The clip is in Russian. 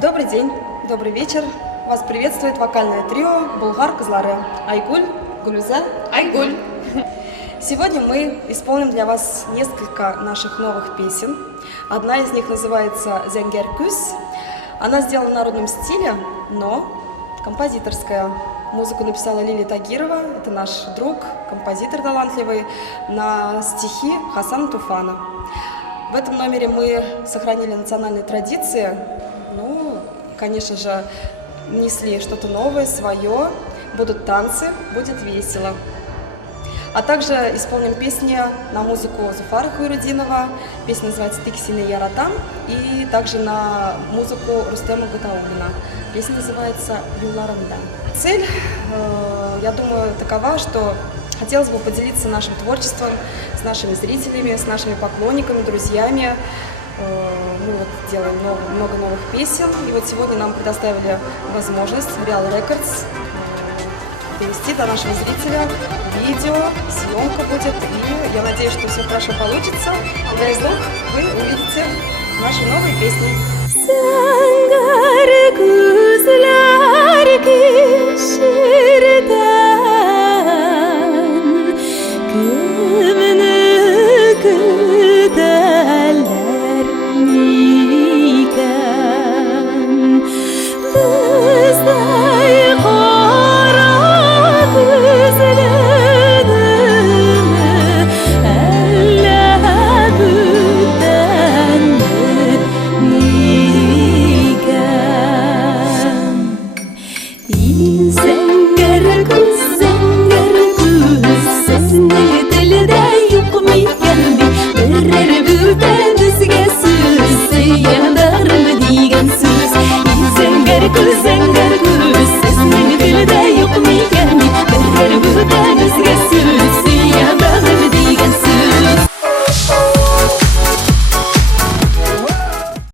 Добрый день, добрый вечер. Вас приветствует вокальное трио Булгар Кызлары Айгуль, Гулюза, Айгуль. Сегодня мы исполним для вас несколько наших новых песен. Одна из них называется «Зенгер Кюс». Она сделана в народном стиле, но композиторская. Музыку написала Лилия Тагирова, это наш друг, композитор талантливый, на стихи Хасана Туфана. В этом номере мы сохранили национальные традиции, конечно же, несли что-то новое, свое, будут танцы, будет весело. А также исполним песни на музыку Зуфара Хайрудинова, песня называется «Тиксины Яратам», и также на музыку Рустема Гатауллина, песня называется «Юларанда». Цель, я думаю, такова, что хотелось бы поделиться нашим творчеством с нашими зрителями, с нашими поклонниками, друзьями. Мы делаем много новых песен, и вот сегодня нам предоставили возможность Real Records довести до нашего зрителя видео, съемка будет, и я надеюсь, что все хорошо получится. И дай бог, вы увидите наши новые песни. Зенгер күзләр кичерде